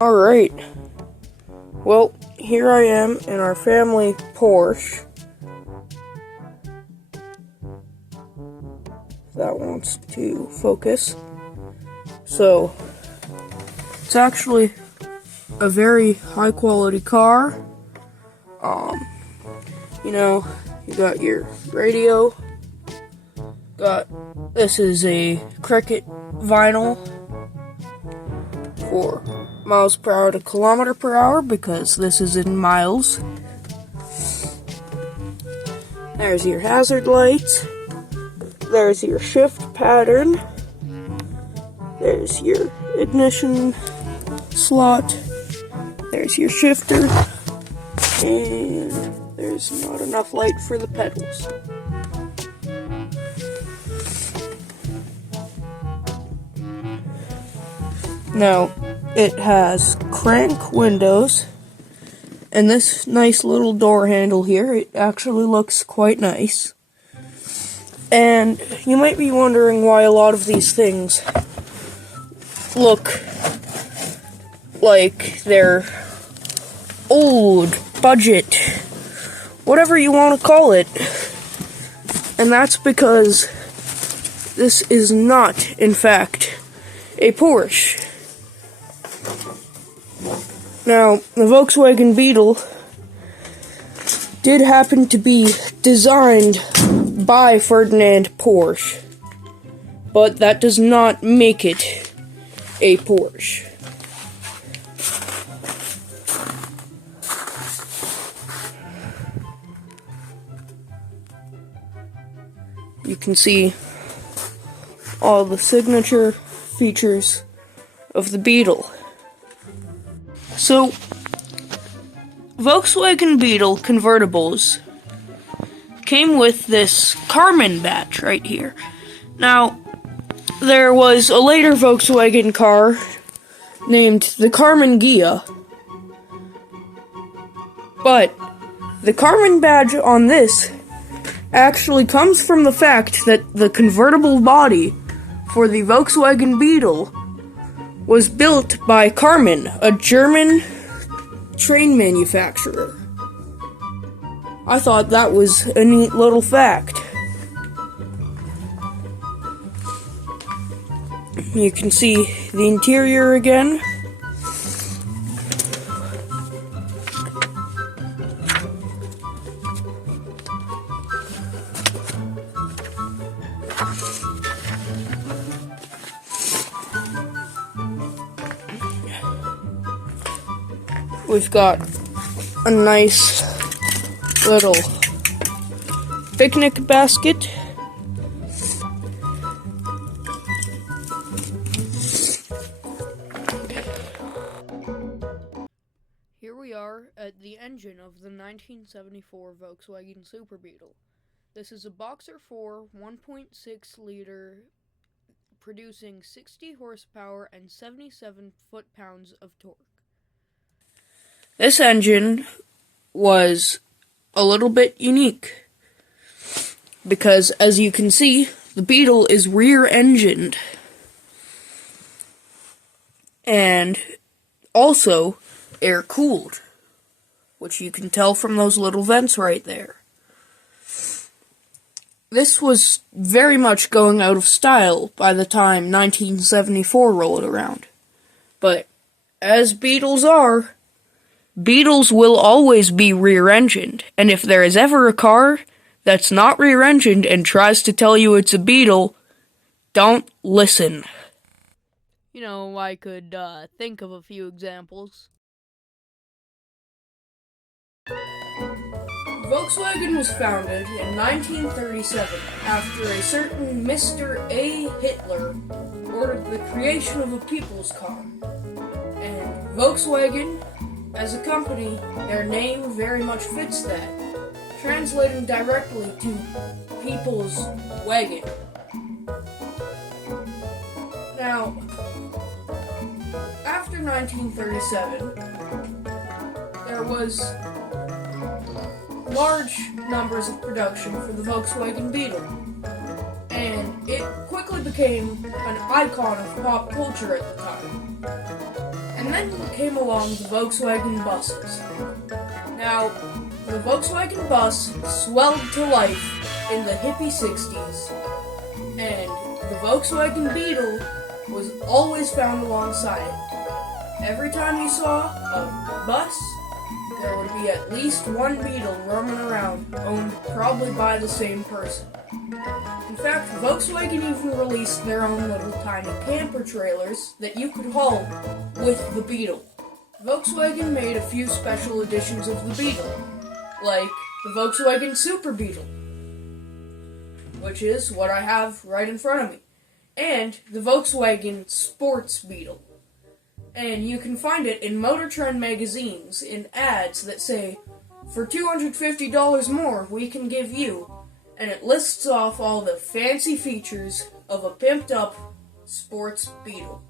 Alright, well, here I am in our family Porsche. That wants to focus. So, it's actually a very high quality car. You got your radio. This is a Cricket vinyl for miles per hour to kilometer per hour because this is in miles. There's your hazard lights. There's your shift pattern. There's your ignition slot. There's your shifter. And there's not enough light for the pedals. Now, it has crank windows, and this nice little door handle here, it actually looks quite nice. And you might be wondering why a lot of these things look like they're old, budget, whatever you want to call it. And that's because this is not, in fact, a Porsche. Now, the Volkswagen Beetle did happen to be designed by Ferdinand Porsche, but that does not make it a Porsche. You can see all the signature features of the Beetle. So, Volkswagen Beetle convertibles came with this Karmann badge right here. Now, there was a later Volkswagen car named the Karmann Ghia, but the Karmann badge on this actually comes from the fact that the convertible body for the Volkswagen Beetle was built by Karmann, a German train manufacturer. I thought that was a neat little fact. You can see the interior again. We've got a nice little picnic basket. Here we are at the engine of the 1974 Volkswagen Super Beetle. This is a Boxer 4 1.6 liter producing 60 horsepower and 77 foot-pounds of torque. This engine was a little bit unique because, as you can see, the Beetle is rear-engined and also air-cooled, which you can tell from those little vents right there. This was very much going out of style by the time 1974 rolled around, but as Beetles are, Beetles will always be rear-engined, and if there is ever a car that's not rear-engined and tries to tell you it's a Beetle, don't listen. I could think of a few examples. Volkswagen was founded in 1937 after a certain Mr. A. Hitler ordered the creation of a people's car. And Volkswagen, as a company, their name very much fits that, translating directly to people's wagon. Now, after 1937, there was large numbers of production for the Volkswagen Beetle, and it quickly became an icon of pop culture at the time. And And then came along the Volkswagen buses. Now, the Volkswagen bus swelled to life in the hippie 60s, and the Volkswagen Beetle was always found alongside it. Every time you saw a bus, there would be at least one Beetle roaming around, owned probably by the same person. In fact, Volkswagen even released their own little tiny camper trailers that you could haul with the Beetle. Volkswagen made a few special editions of the Beetle, like the Volkswagen Super Beetle, which is what I have right in front of me, and the Volkswagen Sports Beetle. And you can find it in Motor Trend magazines in ads that say, "For $250 more, we can give you," and it lists off all the fancy features of a pimped up sports Beetle.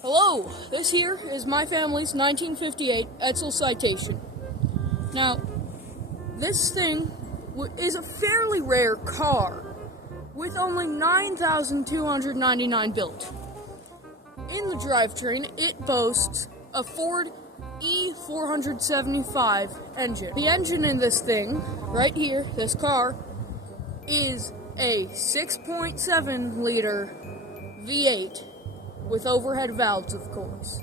Hello, this here is my family's 1958 Edsel Citation. Now, this thing is a fairly rare car, with only 9,299 built. In the drivetrain, it boasts a Ford E475 engine. The engine in this thing, right here, this car, is a 6.7 liter V8 with overhead valves, of course.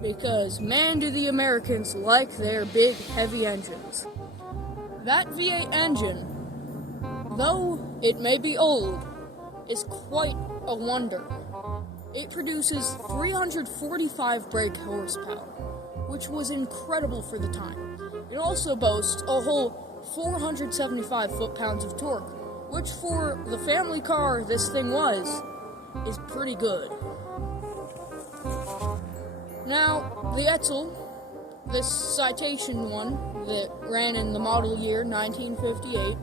Because, man, do the Americans like their big, heavy engines. That V8 engine, though it may be old, is quite a wonder. It produces 345 brake horsepower, which was incredible for the time. It also boasts a whole 475 foot-pounds of torque, which for the family car this thing was, is pretty good. Now, the Edsel, this Citation one that ran in the model year 1958,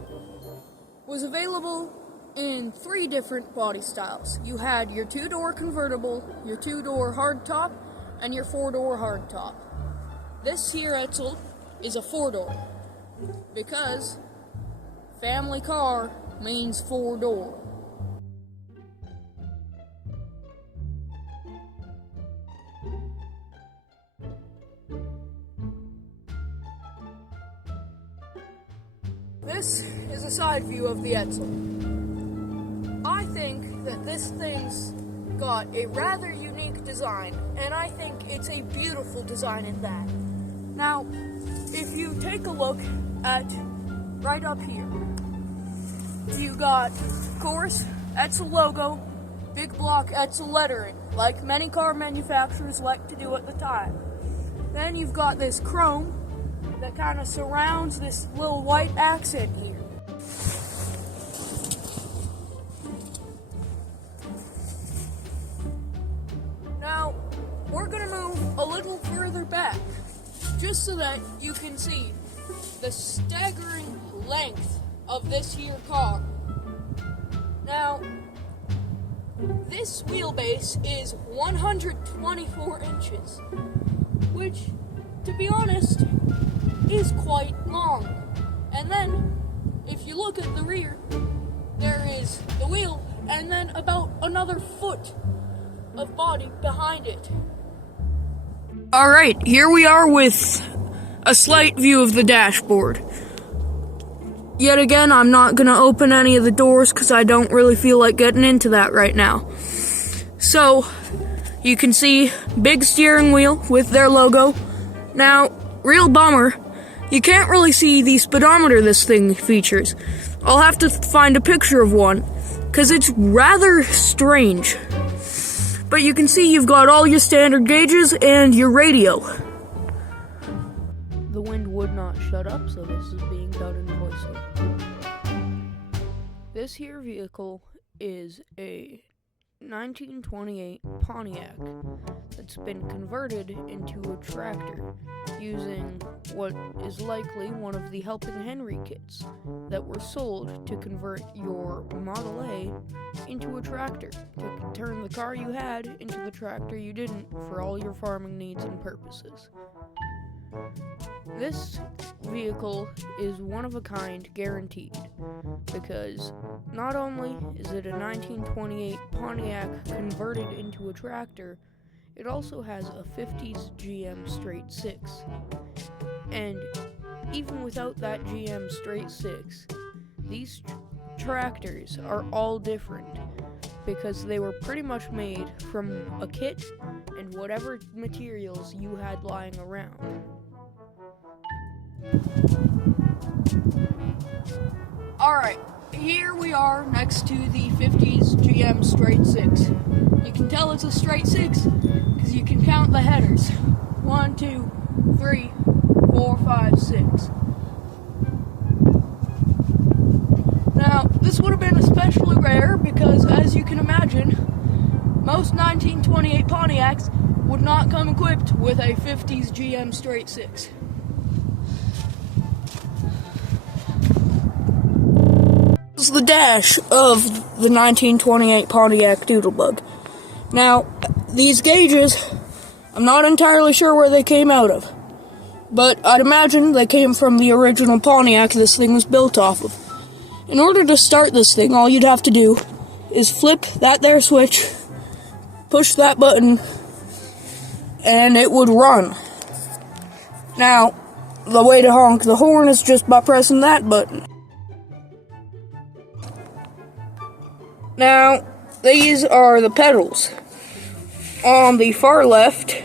was available in 3 different body styles. You had your 2-door convertible, your 2-door hardtop, and your 4-door hardtop. This here Edsel is a 4-door, because family car means 4-door. This is a side view of the Edsel. I think that this thing's got a rather unique design, and I think it's a beautiful design in that. Now, if you take a look at right up here, you got, of course, Edsel logo, big block Edsel lettering, like many car manufacturers like to do at the time. Then you've got this chrome that kind of surrounds this little white accent here. Now, we're going to move a little further back, just so that you can see the staggering length of this here car. Now, this wheelbase is 124 inches, which, to be honest, is quite long. And then, if you look at the rear, there is the wheel, and then about another foot of body behind it. Alright, here we are with a slight view of the dashboard. Yet again, I'm not going to open any of the doors because I don't really feel like getting into that right now. So, you can see big steering wheel with their logo. Now, real bummer, you can't really see the speedometer this thing features. I'll have to find a picture of one, because it's rather strange. But you can see you've got all your standard gauges and your radio. The wind would not shut up, so this is being done in voiceover. This here vehicle is a 1928 Pontiac that's been converted into a tractor using what is likely one of the Helping Henry kits that were sold to convert your Model A into a tractor, to turn the car you had into the tractor you didn't for all your farming needs and purposes. This vehicle is one of a kind guaranteed, because not only is it a 1928 Pontiac converted into a tractor, It also has a 50s GM straight 6. And even without that GM straight 6, these tractors are all different because they were pretty much made from a kit and whatever materials you had lying around. Alright, here we are next to the 50s GM straight 6. You can tell it's a straight 6 because you can count the headers. 1, 2, 3, 4, 5, 6. Now, this would have been especially rare because, as you can imagine, most 1928 Pontiacs would not come equipped with a 50s GM straight 6. This is the dash of the 1928 Pontiac Doodlebug. Now, these gauges, I'm not entirely sure where they came out of, but I'd imagine they came from the original Pontiac this thing was built off of. In order to start this thing, all you'd have to do is flip that there switch, push that button, and it would run. Now, the way to honk the horn is just by pressing that button. Now, these are the pedals. On the far left,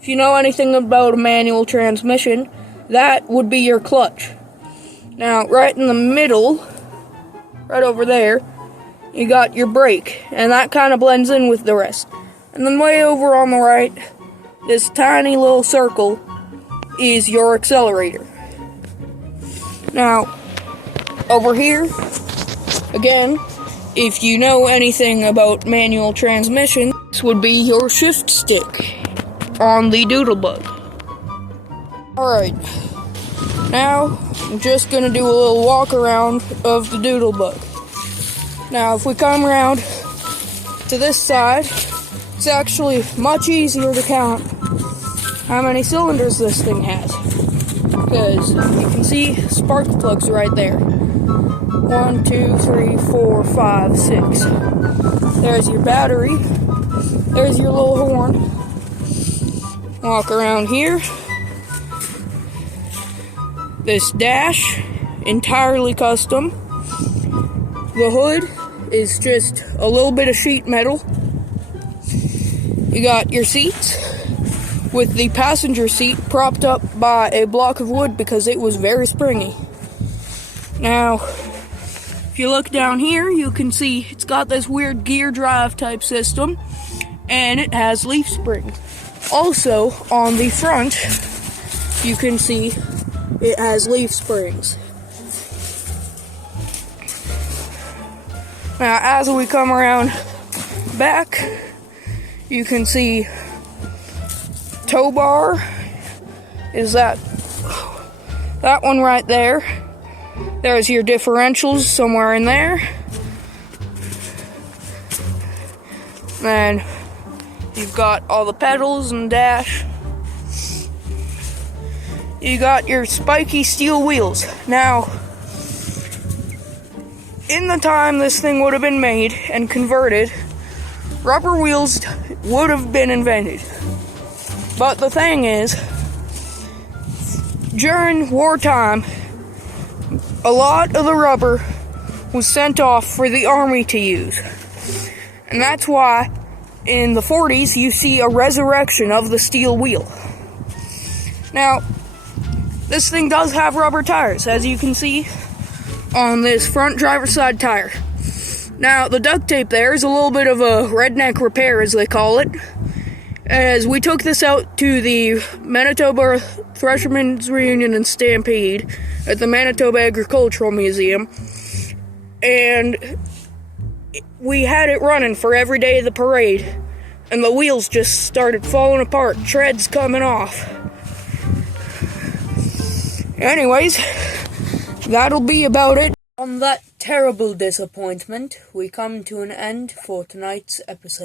if you know anything about a manual transmission, that would be your clutch. Now, right in the middle, right over there, you got your brake, and that kind of blends in with the rest. And then way over on the right, this tiny little circle is your accelerator. Now, over here, again, if you know anything about manual transmission, this would be your shift stick on the Doodlebug. Alright, now I'm just going to do a little walk around of the Doodlebug. Now, if we come around to this side, it's actually much easier to count how many cylinders this thing has. Because you can see spark plugs right there. 1, 2, 3, 4, 5, 6. There's your battery. There's your little horn. Walk around here. This dash, entirely custom. The hood is just a little bit of sheet metal. You got your seats with the passenger seat propped up by a block of wood because it was very springy. Now, if you look down here, you can see it's got this weird gear drive type system, and it has leaf springs. Also, on the front, you can see it has leaf springs. Now, as we come around back, you can see tow bar is that one right there. There's your differentials somewhere in there. Then you've got all the pedals and dash. You got your spiky steel wheels. Now, in the time this thing would have been made and converted, rubber wheels would have been invented. But the thing is, during wartime, a lot of the rubber was sent off for the army to use. And that's why in the 40s you see a resurrection of the steel wheel. Now, this thing does have rubber tires, as you can see on this front driver's side tire. Now, the duct tape there is a little bit of a redneck repair, as they call it, as we took this out to the Manitoba Threshermen's Reunion and Stampede at the Manitoba Agricultural Museum, and we had it running for every day of the parade, and the wheels just started falling apart, treads coming off. Anyways, that'll be about it. On that terrible disappointment, we come to an end for tonight's episode.